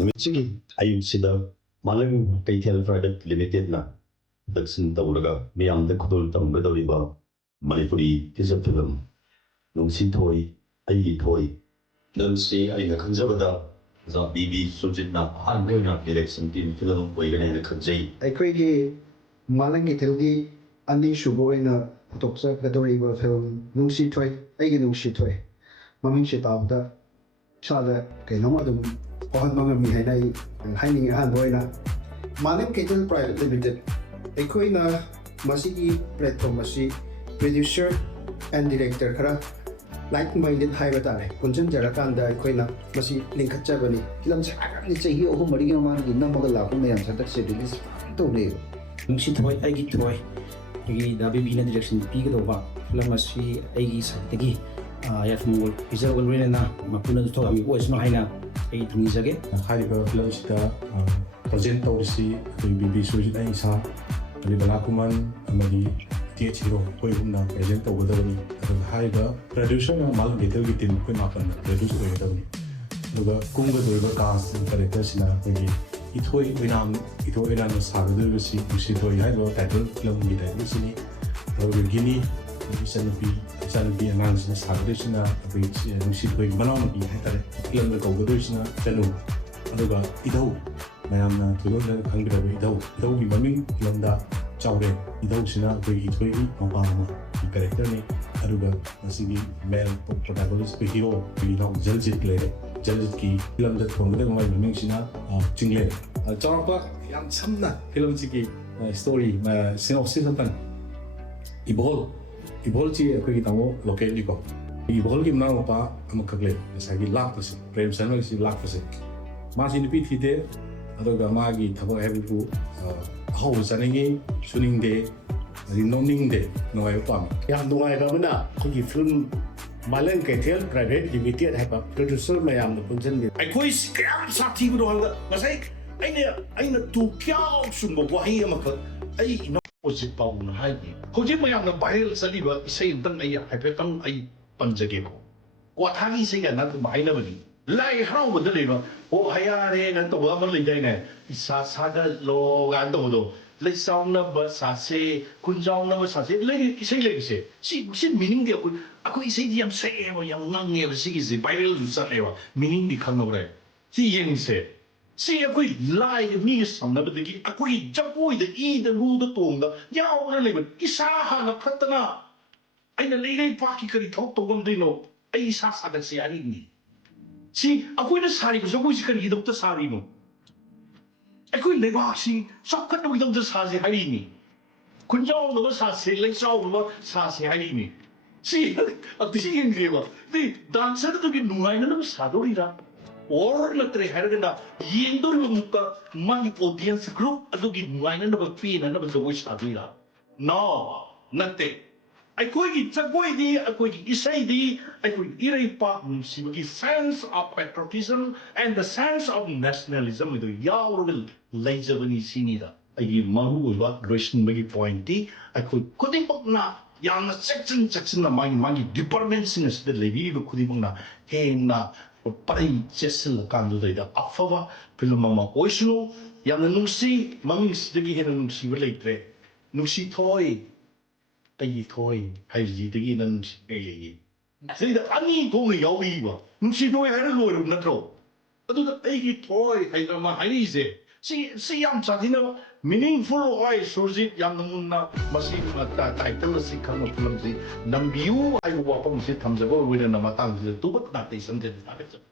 Nungsithoi Eigee Malang Keithel Pvt Ltd na vaccine tawlaga miyamda khudul tamgadoriba Manipuri teaser film Nungsithoi Eigee Thoi Nungsi aina khanjabada za BB sujitna hanboina election team film oigane khanjai ꯑꯩꯈꯣꯏꯒꯤ ꯃꯥꯂꯪ ꯀꯩꯊꯦꯜꯒꯤ ꯑꯅꯤꯁꯨꯕ ꯑꯣꯏꯅ ꯄꯨꯊꯣꯛꯆꯒꯗꯧꯔꯤꯕ film ꯅꯨꯡꯁꯤꯊꯣꯏ ꯑꯩꯒꯤ ꯅꯨꯡꯁꯤꯊꯣꯏ ꯃꯃꯤꯡꯁꯦ ꯇꯥꯕꯗ ꯏꯁꯥꯗ ꯀꯩꯅꯣꯝꯃ ꯑꯗꯨꯝ ꯐꯥꯎꯍꯟꯕ ꯉꯝꯃꯤ ꯍꯥꯏꯅ ꯑꯩ ꯍꯥꯏꯅꯤꯡꯉꯤ ꯑꯍꯥꯟꯕ ꯑꯣꯏꯅ ꯃꯥꯂꯪ ꯀꯩꯊꯦꯜ ꯄ꯭ꯔꯥꯏꯚꯦꯠ ꯂꯤꯃꯤꯇꯦꯠ ꯑꯩꯈꯣꯏꯅ ꯃꯁꯤꯒꯤ ꯄ꯭ꯂꯦꯠꯐꯣꯝ ꯑꯁꯤ ꯄ꯭ꯔꯣꯗ꯭ꯌꯨꯁꯔ ꯑꯦꯟ ꯗꯤꯔꯦꯛꯇꯔ ꯈꯔ ꯂꯥꯏꯛ ꯃꯥꯏꯟꯗꯦꯗ ꯍꯥꯏꯕ ꯇꯥꯔꯦ ꯄꯨꯟꯁꯤꯟꯖꯔꯀꯥꯟꯗ ꯑꯩꯈꯣꯏꯅ ꯃꯁꯤ ꯂꯤꯡꯈꯠꯆꯕꯅꯤ ꯐꯤꯂꯝꯁꯦ ꯍꯥꯏꯔꯕꯗꯤ ꯆꯍꯤ 3-4ꯒꯤ ꯃꯃꯥꯡꯗꯒꯤ ꯅꯝꯃꯒ ꯂꯥꯛꯄ ꯃꯌꯥꯝꯁꯦ ꯍꯟꯗꯛꯁꯦ ꯔꯤꯂꯤꯁ ꯇꯧꯅꯩꯕ Nungsithoi Eigee Thoi ꯑꯩꯒꯤ ꯗꯥꯕꯤꯕꯤꯅ ꯗꯤꯔꯦꯛꯁꯟ ꯄꯤꯒꯗꯧꯕ ꯐꯤꯂꯝ ꯑꯁꯤ ꯑꯩꯒꯤ ꯁꯥꯏꯠꯇꯒꯤ ꯌꯥꯏꯐꯃꯪꯒꯣꯜ ꯄꯤꯖꯕ ꯂꯣꯏꯅꯅ ꯃꯄꯨꯅ ꯊꯧꯔꯥꯝꯒꯤ ꯑꯣꯏꯁꯅꯨ ꯍꯥꯏꯅ ꯑꯩ ꯊꯧꯅꯤꯖꯒꯦ ꯍꯥꯏꯔꯤꯕ ꯐꯤꯂꯝꯁꯤꯗ ꯄ꯭ꯔꯖꯦꯟꯠ ꯇꯧꯔꯤꯁꯤ ꯑꯩꯈꯣꯏ ꯕꯤꯕꯤ ꯁꯨꯖꯤꯠ ꯑꯩ ꯏꯁꯥ ꯕꯂꯥꯀꯨꯃꯥꯟ ꯑꯃꯗꯤ ꯇꯦꯠ ꯍꯤꯔꯣ ꯑꯩꯈꯣꯏꯒꯨꯝꯅ ꯄ꯭ꯔꯖꯦꯟꯠ ꯇꯧꯒꯗꯕꯅꯤ ꯑꯗꯨꯒ ꯍꯥꯏꯔꯤꯕ ꯄ꯭ꯔꯗ꯭ꯌꯨꯁꯔꯅ ꯃꯥꯂꯪ ꯀꯩꯊꯦꯜꯒꯤ ꯇꯤꯝ ꯑꯩꯈꯣꯏ 9ꯅ ꯄ꯭ꯔꯗ꯭ꯌꯨꯁ ꯑꯣꯏꯒꯗꯕꯅꯤ ꯑꯗꯨꯒ ꯀꯨꯝꯒꯗꯧꯔꯤꯕ ꯀꯥꯁ ꯀꯦꯔꯦꯛꯇꯔꯁꯤꯅ ꯑꯩꯈꯣꯏꯒꯤ ꯏꯊꯣꯏ ꯑꯣꯏꯅꯥꯝꯅ ꯁꯥꯒꯗꯧꯔꯤꯕꯁꯤ ꯅꯨꯡꯁꯤꯊꯣꯏ ꯍꯥꯏꯔꯤꯕ ꯇꯥꯏꯇꯜ ꯐꯤꯂꯝꯒꯤ ꯇꯥꯏꯇꯜꯁꯤꯅꯤ ꯑꯗꯨꯒ ꯒꯤꯅꯤ ꯏꯆꯥꯅꯨꯄꯤ ꯑꯉꯥꯡꯁꯤꯅ ꯁꯥꯒꯗꯣꯏꯁꯤꯅ ꯑꯩꯈꯣꯏ ꯅꯨꯡꯁꯤꯊꯣꯏꯒꯤ ꯃꯅꯥꯎꯅꯨꯄꯤ ꯍꯥꯏꯇꯥꯔꯦ ꯐꯤꯂꯝꯗ ꯀꯧꯒꯗꯣꯏꯁꯤꯅ ꯆꯅꯨ ꯑꯗꯨꯒ ꯏꯙꯧ ꯃꯌꯥꯝꯅ ꯊꯣꯏꯗꯣꯛꯅ ꯈꯪꯕꯤꯔꯕ ꯏꯙꯧꯒꯤ ꯃꯃꯤꯡ ꯐꯤꯂꯝꯗ ꯆꯥꯎꯔꯦ ꯏꯙꯧꯁꯤꯅ ꯑꯩꯈꯣꯏꯒꯤ ꯏꯊꯣꯏꯒꯤ ꯃꯄꯥ ꯑꯃꯒꯤ ꯀꯦꯔꯦꯛꯇꯔꯅꯤ ꯑꯗꯨꯒ ꯃꯁꯤꯒꯤ ꯃꯦꯜ ꯄ꯭ꯔꯣꯇꯥꯒꯣꯅꯤꯁꯠ ꯍꯤꯔꯣ ꯑꯩꯈꯣꯏꯒꯤ ꯏꯅꯥꯎ ꯖꯜꯖꯤꯠ ꯂꯩꯔꯦ ꯖꯜꯖꯤꯠꯀꯤ ꯐꯤꯂꯝꯗ ꯊꯣꯟꯒꯗꯕ ꯃꯥꯒꯤ ꯃꯃꯤꯡꯁꯤꯅ ꯆꯤꯡꯂꯦꯟ ꯆꯥꯎꯔꯛꯄ ꯌꯥꯝ ꯁꯝꯅ ꯐꯤꯂꯝꯁꯤꯒꯤ ꯁ꯭ꯇꯣꯔꯤ ꯁꯤꯅꯣꯞꯁꯤꯁ ꯑꯃꯇꯪ ꯏꯕꯣꯜꯁꯤ ꯑꯩꯈꯣꯏꯒꯤ ꯇꯥꯃꯣ ꯂꯣꯀꯦꯜꯒꯤꯀꯣ ꯏꯕꯣꯜꯒꯤ ꯃꯅꯥꯎꯅꯨꯄꯥ ꯑꯃꯈꯛ ꯂꯩ ꯉꯁꯥꯏꯒꯤ ꯂꯥꯛꯄꯁꯦ ꯄ꯭ꯔꯦꯝ ꯁꯔꯃꯒꯤꯁꯤ ꯂꯥꯛꯄꯁꯦ ꯃꯥꯁꯤ ꯅꯨꯄꯤ ꯊꯤꯗꯦ ꯑꯗꯨꯒ ꯃꯥꯒꯤ ꯊꯕꯛ ꯍꯥꯏꯕꯕꯨ ꯑꯍꯥꯎꯕ ꯆꯥꯅꯤꯡꯉꯤ ꯁꯨꯅꯤꯡꯗꯦ ꯑꯗꯩ ꯅꯣꯛꯅꯤꯡꯗꯦ ꯅꯨꯡꯉꯥꯏꯕ ꯄꯥꯝꯃꯤ ꯌꯥꯝ ꯅꯨꯡꯉꯥꯏꯕ ꯑꯃꯅ ꯑꯩꯈꯣꯏꯒꯤ ꯐꯤꯂꯝ ꯃꯥꯂꯪ ꯀꯩꯊꯦꯜ ꯄ꯭ꯔꯥꯏꯚꯦꯠ ꯂꯤꯃꯤꯇꯦꯗ ꯍꯥꯏꯕ ꯄ꯭ꯔꯣꯗ꯭ꯌꯨꯁꯔ ꯃꯌꯥꯝꯅ ꯄꯨꯟꯁꯤꯟꯕꯤ ꯑꯩꯈꯣꯏꯁꯤ ꯀꯌꯥꯝ ꯁꯥꯊꯤꯕꯅꯣ ꯍꯥꯏꯕꯗ ꯉꯁꯥꯏ ꯑꯩꯅ ꯇꯨꯀ꯭ꯌꯥꯎ ꯁꯨꯝꯕ ꯋꯥꯍꯩ ꯑꯃꯈꯛ ꯑꯩ ꯍꯧꯖꯤꯛ ꯐꯥꯎꯕꯅ ꯍꯥꯏꯕꯤ ꯍꯧꯖꯤꯛ ꯃꯌꯥꯝꯅ ꯚꯥꯏꯔꯦꯜ ꯆꯠꯂꯤꯕ ꯏꯁꯩ ꯑꯃꯇꯪ ꯑꯩ ꯍꯥꯏꯐꯦꯠꯇꯪ ꯑꯩ ꯄꯟꯖꯒꯦꯀꯣ ꯀ꯭ꯋꯥꯊꯥꯒꯤ ꯏꯁꯩ ꯀꯥꯏꯅ ꯑꯗꯨꯝ ꯍꯥꯏꯅꯕꯅꯤ ꯂꯥꯏ ꯍꯔꯥꯎꯕꯗ ꯂꯩꯕ ꯑꯣ ꯍꯌꯥꯔꯦ ꯀꯥꯏꯅ ꯇꯧꯕ ꯑꯃ ꯂꯩꯗꯥꯏꯅꯦ ꯏꯁꯥ ꯁꯥꯒꯠꯂꯣ ꯀꯥꯏꯅ ꯇꯧꯕꯗꯣ ꯂꯩꯆꯥꯎꯅꯕ ꯁꯥꯁꯦ ꯈꯨꯟꯖꯥꯎꯅꯕ ꯁꯥꯁꯦ ꯏꯁꯩ ꯂꯩꯔꯤꯁꯦ ꯁꯤ ꯃꯤꯅꯤꯡꯗꯤ ꯑꯩꯈꯣꯏ ꯏꯁꯩꯗꯤ ꯌꯥꯝ ꯁꯛꯑꯦꯕ ꯌꯥꯝ ꯉꯪꯉꯦꯕ ꯁꯤꯒꯤꯁꯦ ꯚꯥꯏꯔꯦꯜꯁꯨ ꯆꯠꯂꯦꯕ ꯃꯤꯅꯤꯡꯗꯤ ꯈꯪꯉꯕ꯭ꯔꯦ ꯁꯤ ꯌꯦꯡꯁꯦ ꯁꯤ ꯑꯩꯈꯣꯏ ꯂꯥꯏꯒ ꯃꯤꯒ ꯁꯝꯅꯕꯗꯒꯤ ꯑꯩꯈꯣꯏꯒꯤ ꯖꯒꯣꯏꯗ ꯏꯗ ꯂꯨꯗ ꯇꯣꯡꯗ ꯌꯥꯎꯅ ꯂꯩꯕ ꯏꯁꯥ ꯍꯥꯟꯅ ꯐꯠꯇꯅ ꯑꯩꯅ ꯂꯩꯄꯥꯛꯀꯤ ꯀꯔꯤ ꯊꯕꯛ ꯇꯧ ꯉꯝꯗꯣꯏꯅꯣ ꯑꯩ ꯏꯁꯥ ꯁꯥꯒꯠꯁꯦ ꯍꯥꯏꯔꯤꯅꯤ ꯁꯤ ꯑꯩꯈꯣꯏꯅ ꯁꯥꯔꯤꯕ ꯖꯒꯣꯏꯁꯤ ꯀꯔꯤꯒꯤꯗꯃꯛꯇ ꯁꯥꯔꯤꯅꯣ ꯑꯩꯈꯣꯏ ꯂꯩꯕꯥꯛꯁꯤ ꯆꯥꯎꯈꯠꯅꯕꯒꯤꯗꯃꯛꯇ ꯁꯥꯁꯦ ꯍꯥꯏꯔꯤꯅꯤ ꯈꯨꯟꯖꯥꯎꯅꯕ ꯁꯥꯁꯦ ꯂꯩꯆꯥꯎꯅꯕ ꯁꯥꯁꯦ ꯍꯥꯏꯔꯤꯅꯤ ꯁꯤ ꯌꯦꯡꯁꯦꯕ ꯗꯥꯟꯁꯔꯗꯨꯒꯤ ꯅꯨꯡꯉꯥꯏꯅꯅꯕ ꯁꯥꯗꯧꯔꯤꯔꯥ ꯑꯣꯔ ꯅꯠꯇ꯭ꯔꯦ ꯍꯥꯏꯔꯒꯅ ꯌꯦꯡꯗꯧꯔꯤꯕ ꯃꯨꯛꯇ ꯃꯥꯒꯤ ꯑꯣꯗꯤꯌꯟꯁ ꯒ꯭ꯔꯨꯞ ꯑꯗꯨꯒꯤ ꯅꯨꯡꯉꯥꯏꯅꯅꯕ ꯄꯦꯅꯅꯕ ꯖꯒꯣꯏ ꯁꯥꯗꯣꯏꯔꯥ ꯅꯣ ꯅꯠꯇꯦ ꯑꯩꯈꯣꯏꯒꯤ ꯖꯒꯣꯏꯗꯤ ꯑꯩꯈꯣꯏꯒꯤ ꯏꯁꯩꯗꯤ ꯑꯩꯈꯣꯏꯒꯤ ꯏꯔꯩꯄꯥꯛ ꯅꯨꯡꯁꯤꯕꯒꯤ sense of patriotism and sense of nationalism ꯑꯗꯨ ꯌꯥꯎꯔꯒ ꯂꯩꯖꯕꯅꯤ ꯁꯤꯅꯤꯗ ꯑꯩꯒꯤ ꯃꯔꯨꯑꯣꯏꯕ ꯂꯣꯏꯁꯤꯟꯕꯒꯤ ꯄꯣꯏꯟꯇꯤ ꯑꯩꯈꯣꯏ ꯈꯨꯗꯤꯡꯃꯛꯅ ꯌꯥꯝꯅ ꯆꯦꯛꯁꯤꯟꯅ ꯃꯥꯒꯤ ꯗꯤꯄꯥꯔꯠꯃꯦꯟꯁꯤꯡ ꯑꯁꯤꯗ ꯂꯩꯕꯤꯔꯤꯕ ꯈꯨꯗꯤꯡꯃꯛꯅ ꯍꯦꯟꯅ ꯄꯔꯩ ꯆꯦꯠꯁꯤꯜꯂꯀꯥꯟꯗꯨꯗꯩꯗ ꯑꯐꯕ ꯐꯤꯂꯝ ꯑꯃ ꯑꯣꯏꯁꯅꯨ ꯌꯥꯝꯅ ꯅꯨꯡꯁꯤ ꯃꯃꯤꯡꯁꯤꯗꯒꯤ ꯍꯦꯟꯅ ꯅꯨꯡꯁꯤꯕ ꯂꯩꯇ꯭ꯔꯦ ꯅꯨꯡꯁꯤꯊꯣꯏ ꯑꯩꯒꯤ ꯊꯣꯏ ꯍꯥꯏꯕꯁꯤꯗꯒꯤ ꯅꯪ ꯅꯨꯡꯁꯤꯉꯩ ꯂꯩꯌꯦ ꯁꯤꯗ ꯑꯅꯤ ꯊꯣꯛꯅ ꯌꯥꯎꯕꯤꯕ ꯅꯨꯡꯁꯤꯊꯣꯏ ꯍꯥꯏꯔ ꯂꯣꯏꯔꯕ ꯅꯠꯇ꯭ꯔꯣ ꯑꯗꯨꯒ ꯑꯩꯒꯤ ꯊꯣꯏ ꯍꯥꯏꯗꯅ ꯑꯃ ꯍꯥꯏꯔꯛꯏꯁꯦ ꯁꯤ ꯌꯥꯝ ꯁꯥꯊꯤꯅ ꯃꯤꯅꯤꯡꯐꯨꯜ ꯑꯣꯏ ꯁꯨꯔꯖꯤꯠ ꯌꯥꯝꯅ ꯃꯨꯟꯅ ꯃꯁꯤ ꯇꯥꯏꯇꯜ ꯑꯁꯤ ꯈꯪꯕ ꯐꯤꯂꯝꯁꯤ ꯅꯝꯕꯤꯌꯨ ꯍꯥꯏꯕ ꯋꯥꯐꯝꯁꯤ ꯊꯝꯖꯕ ꯑꯣꯏꯅ ꯃꯇꯥꯡꯁꯤꯗ ꯇꯨꯕꯠ ꯅꯥꯇꯩ ꯆꯪꯖꯗꯨꯅ ꯊꯥꯒꯠꯆꯕ